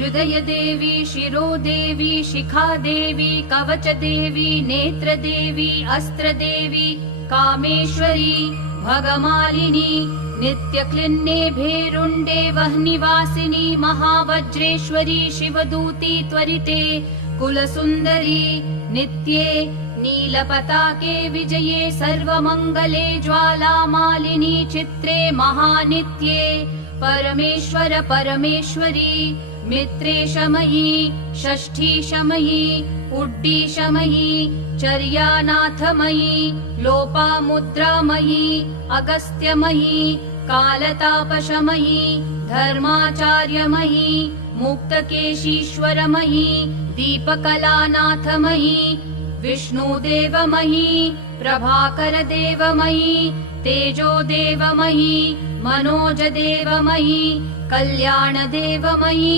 हृदय देवी, शिरो देवी, शिखा देवी, कवच देवी, नेत्र देवी, अस्त्र देवी, कामेश्वरी, भगमालिनी, नित्यक्लिन्ने भेरुण्डे वह्निवासिनी, महावज्रेश्वरी, शिवदूती त्वरिते, कुलसुन्दरी, नित्ये नीलपताके विजये, सर्वमङ्गले, ज्वालामालिनी, चित्रे महानित्ये, परमेश्वर परमेश्वरी, मित्रेशमयी, षष्ठीशमयी, उड्डीशमयी, चर्यानाथमयी, लोपामुद्रामयी, अगस्त्यमयी, कालतापशमयी, धर्माचार्यमयी, मुक्तकेशीश्वरमयी, दीपकलानाथमयी, विष्णुदेवमयी, प्रभाकरदेवमयी, तेजोदेवमयी, मनोजदेवमयी, कल्याणदेवमयी।